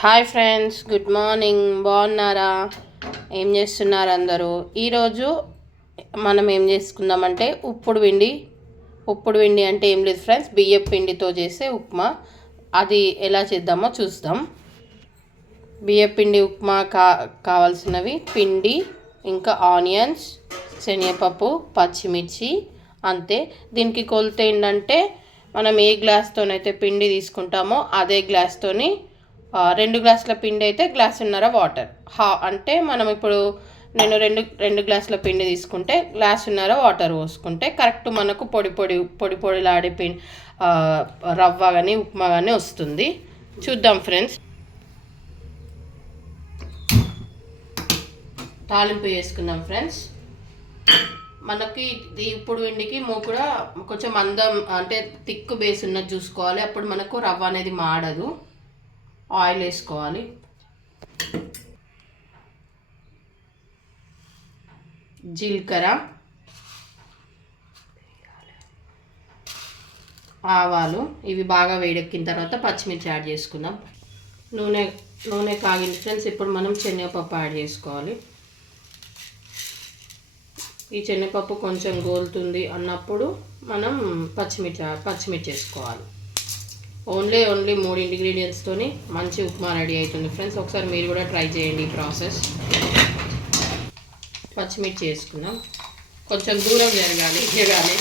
Hi friends good morning. బాగున్నారా? ఏం చేస్తున్నారు అందరూ? ఈరోజు మనం ఏం చేసుకుందామంటే ఉప్పుడు పిండి. ఉప్పుడు పిండి అంటే ఏం లేదు ఫ్రెండ్స్ బియ్యం పిండితో చేసే ఉప్మా. అది ఎలా చేద్దామో చూద్దాం. బియ్యం పిండి ఉప్మా కా కావాల్సినవి పిండి ఇంకా ఆనియన్స్ శనగపప్పు పచ్చిమిర్చి అంతే. దీనికి కొలత ఏంటంటే మనం ఏ గ్లాస్తోనైతే పిండి తీసుకుంటామో అదే గ్లాస్తోని రెండు గ్లాసుల పిండి అయితే గ్లాసున్నర వాటర్. హా అంటే మనం ఇప్పుడు నేను రెండు రెండు గ్లాసుల పిండి తీసుకుంటే గ్లాసున్నర వాటర్ పోసుకుంటే కరెక్ట్ మనకు పొడి పొడి పొడి పొడిలాడే పిండి రవ్వ కానీ ఉప్మా కానీ వస్తుంది. చూద్దాం ఫ్రెండ్స్. తాలింపు వేసుకుందాం ఫ్రెండ్స్. మనకి ఇది ఇప్పుడు పిండికి కూడా కొంచెం అందం అంటే తిక్కు బేస్ ఉన్నది చూసుకోవాలి అప్పుడు మనకు రవ్వ అనేది మాడదు. ఆయిల్ వేసుకోవాలి. జీలకర్ర ఆవాలు ఇవి బాగా వేడెక్కిన తర్వాత పచ్చిమిర్చి యాడ్ చేసుకుందాం. నూనె నూనె కాగిన ఫ్రెండ్స్ ఇప్పుడు మనం శనగపప్పు యాడ్ చేసుకోవాలి. ఈ శనగపప్పు కొంచెం గోలుతుంది అన్నప్పుడు మనం పచ్చిమిర్చి పచ్చిమిర్చి వేసుకోవాలి. ఓన్లీ ఓన్లీ మూడు ఇంగ్రీడియంట్స్తోని మంచి ఉప్మా రెడీ అవుతుంది ఫ్రెండ్స్ ఒకసారి మీరు కూడా ట్రై చేయండి ఈ ప్రాసెస్. పచ్చిమిర్చి వేసుకుందాం. కొంచెం దూరం జరగాలి జరగాలి.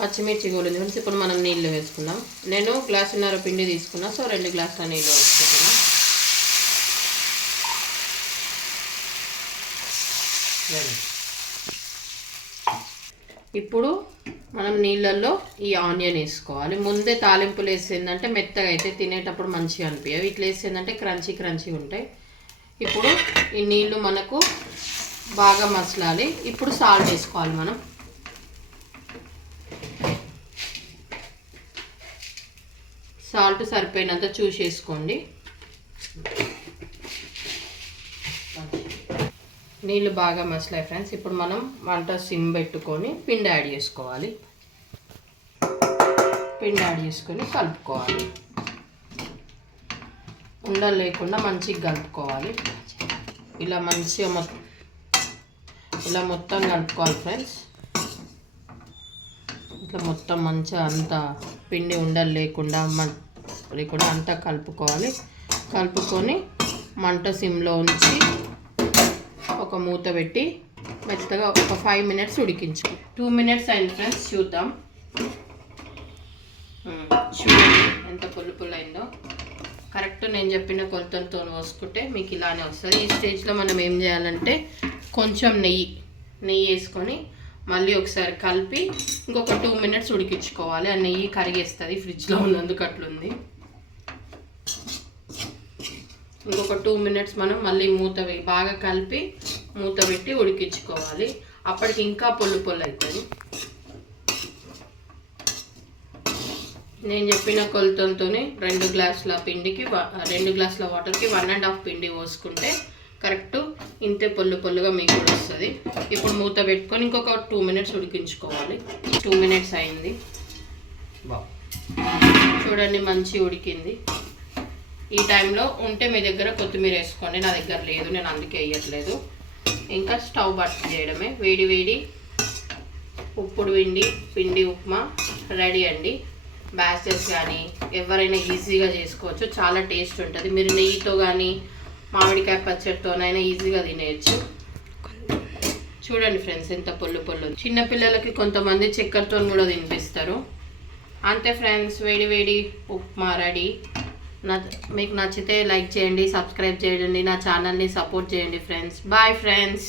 పచ్చిమిర్చి గోలింది. ఫ్రెండ్స్ ఇప్పుడు మనం నీళ్ళు వేసుకుందాం. నేను గ్లాసున్నర పిండి తీసుకున్నా సో రెండు గ్లాసుల నీళ్ళు వేసుకుంటాను ఇప్పుడు మనం నీళ్ళల్లో ఈ ఆనియన్ వేసుకోవాలి. ముందే తాలింపులు వేసేందంటే మెత్తగా అయితే తినేటప్పుడు మంచిగా అనిపించవు ఇట్లా వేసేందంటే క్రంచీ క్రంచీ ఉంటాయి. ఇప్పుడు ఈ నీళ్ళు మనకు బాగా మసలాలి. ఇప్పుడు సాల్ట్ వేసుకోవాలి మనం. సాల్ట్ సరిపోయినంత చూసేసుకోండి. నీళ్ళు బాగా మసలాయి ఫ్రెండ్స్. ఇప్పుడు మనం వంట సిమ్ పెట్టుకొని పిండి యాడ్ చేసుకోవాలి. పిండి యాడ్ చేసుకొని కలుపుకోవాలి. ఉండలు లేకుండా మంచిగా కలుపుకోవాలి. ఇలా మంచిగా మొత్తం ఇలా మొత్తం కలుపుకోవాలి ఫ్రెండ్స్. ఇట్లా మొత్తం మంచిగా అంతా పిండి ఉండలు లేకుండా మ లేకుండా అంతా కలుపుకోవాలి. కలుపుకొని మంట సిమ్లో ఉంచి ఒక మూత పెట్టి మెత్తగా ఒక ఫైవ్ మినిట్స్ ఉడికించు. టూ మినిట్స్ అయింది ఫ్రెండ్స్ చూద్దాం. Hmm, చూడండి ఎంత పుల్లు పుల్లు అయిందో కరెక్ట్ నేను చెప్పిన కొలతలతో పోసుకుంటే మీకు ఇలానే వస్తుంది. ఈ స్టేజ్లో మనం ఏం చేయాలంటే కొంచెం నెయ్యి నెయ్యి వేసుకొని మళ్ళీ ఒకసారి కలిపి ఇంకొక టూ మినిట్స్ ఉడికించుకోవాలి. ఆ నెయ్యి కరిగేస్తుంది ఫ్రిడ్జ్లో ఉన్నందుకు అట్లుంది. ఇంకొక టూ మినిట్స్ మనం మళ్ళీ మూత వేయి. బాగా కలిపి మూత పెట్టి ఉడికించుకోవాలి. అప్పటికి ఇంకా పొల్లు పొల్లు అవుతుంది నేను చెప్పిన కొలతలతో రెండు గ్లాసుల పిండికి రెండు గ్లాసుల వాటర్కి వన్ అండ్ హాఫ్ పిండి పోసుకుంటే కరెక్ట్ ఇంతే పొల్లు పొల్లుగా మీకు కూడా వస్తుంది. ఇప్పుడు మూత పెట్టుకొని ఇంకొక టూ మినిట్స్ ఉడికించుకోవాలి. టూ మినిట్స్ అయింది. చూడండి మంచి ఉడికింది. ఈ టైంలో ఉంటే మీ దగ్గర కొత్తిమీర వేసుకోండి. నా దగ్గర లేదు నేను అందుకే వేయట్లేదు. ఇంకా స్టవ్ బట్ చేయడమే. వేడి వేడి ఉప్పుడు పిండి పిండి ఉప్మా రెడీ అండి. బ్యాచెస్ కానీ ఎవరైనా ఈజీగా చేసుకోవచ్చు. చాలా టేస్ట్ ఉంటుంది. మీరు నెయ్యితో కానీ మామిడికాయ పచ్చడితోనైనా ఈజీగా తినేయచ్చు. చూడండి ఫ్రెండ్స్ ఎంత పొల్లు పొల్లు. చిన్నపిల్లలకి కొంతమంది చక్కెరతో కూడా తినిపిస్తారు. అంతే ఫ్రెండ్స్ వేడి వేడి ఉప్మా రెడీ. మీకు నచ్చితే లైక్ చేయండి సబ్స్క్రైబ్ చేయండి నా ఛానల్ని సపోర్ట్ చేయండి ఫ్రెండ్స్. Bye friends.